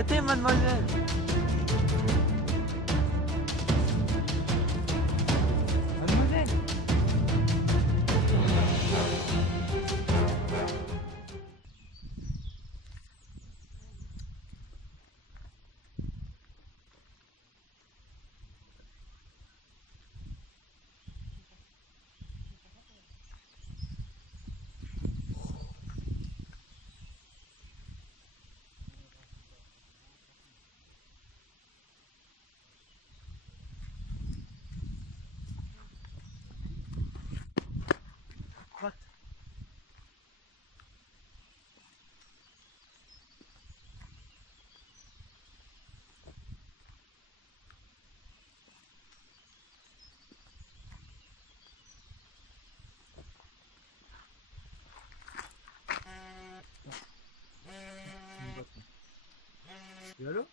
Arrêtez, mademoiselle. Mademoiselle. What? Oui, allô?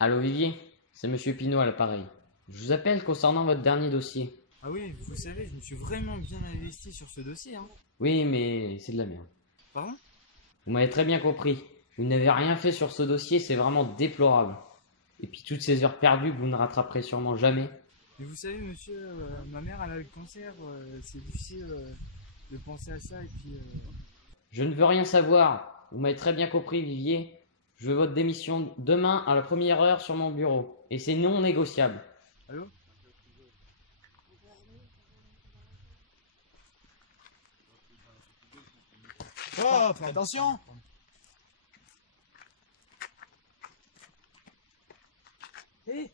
Allô Vivier, c'est Monsieur Pinault à l'appareil. Je vous appelle concernant votre dernier dossier. Ah oui, vous savez, je me suis vraiment bien investi sur ce dossier, hein. Oui, mais c'est de la merde. Pardon? Vous m'avez très bien compris. Vous n'avez rien fait sur ce dossier, c'est vraiment déplorable. Et puis toutes ces heures perdues que vous ne rattraperez sûrement jamais. Mais vous savez, monsieur, ma mère, elle a le cancer, c'est difficile de penser à ça, et puis... Je ne veux rien savoir. Vous m'avez très bien compris, Vivier. Je veux votre démission demain à la première heure sur mon bureau. Et c'est non négociable. Allô? Oh, fais attention! Hé!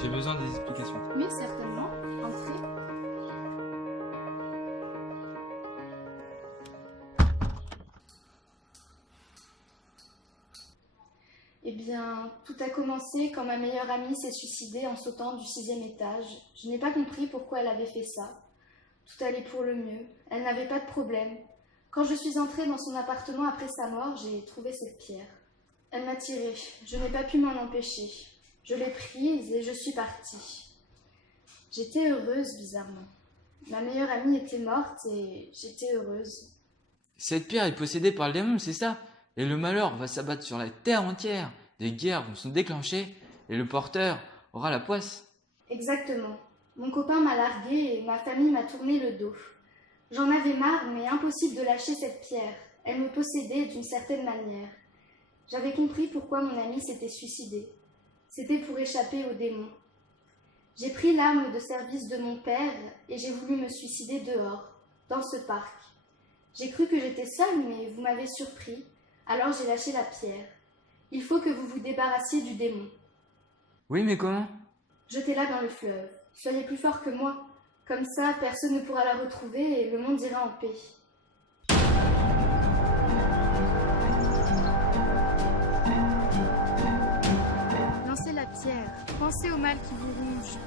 J'ai besoin des explications. Oui, certainement. Entrez. Eh bien, tout a commencé quand ma meilleure amie s'est suicidée en sautant du 6e étage. Je n'ai pas compris pourquoi elle avait fait ça. Tout allait pour le mieux. Elle n'avait pas de problème. Quand je suis entrée dans son appartement après sa mort, j'ai trouvé cette pierre. Elle m'a tirée. Je n'ai pas pu m'en empêcher. Je l'ai prise et je suis partie. J'étais heureuse, bizarrement. Ma meilleure amie était morte et j'étais heureuse. Cette pierre est possédée par le démon, c'est ça? Et le malheur va s'abattre sur la terre entière. Des guerres vont se déclencher et le porteur aura la poisse. Exactement. Mon copain m'a larguée et ma famille m'a tourné le dos. J'en avais marre, mais impossible de lâcher cette pierre. Elle me possédait d'une certaine manière. J'avais compris pourquoi mon ami s'était suicidé. C'était pour échapper aux démons. J'ai pris l'arme de service de mon père et j'ai voulu me suicider dehors, dans ce parc. J'ai cru que j'étais seule, mais vous m'avez surpris, alors j'ai lâché la pierre. Il faut que vous vous débarrassiez du démon. Oui, mais comment? Jetez-la dans le fleuve. Soyez plus fort que moi. Comme ça, personne ne pourra la retrouver et le monde ira en paix. Lancez la pierre. Pensez au mal qui vous ronge.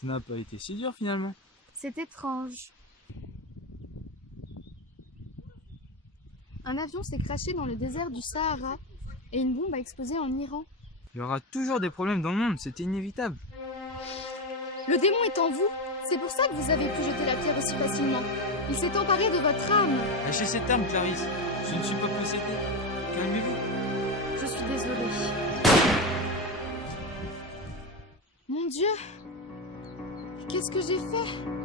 Ça n'a pas été si dur, finalement. C'est étrange. Un avion s'est crashé dans le désert du Sahara et une bombe a explosé en Iran. Il y aura toujours des problèmes dans le monde, c'était inévitable. Le démon est en vous. C'est pour ça que vous avez pu jeter la pierre aussi facilement. Il s'est emparé de votre âme. Lâchez cette arme, Clarisse. Je ne suis pas possédé. Calmez-vous. Je suis désolée. Mon Dieu! Qu'est-ce que j'ai fait?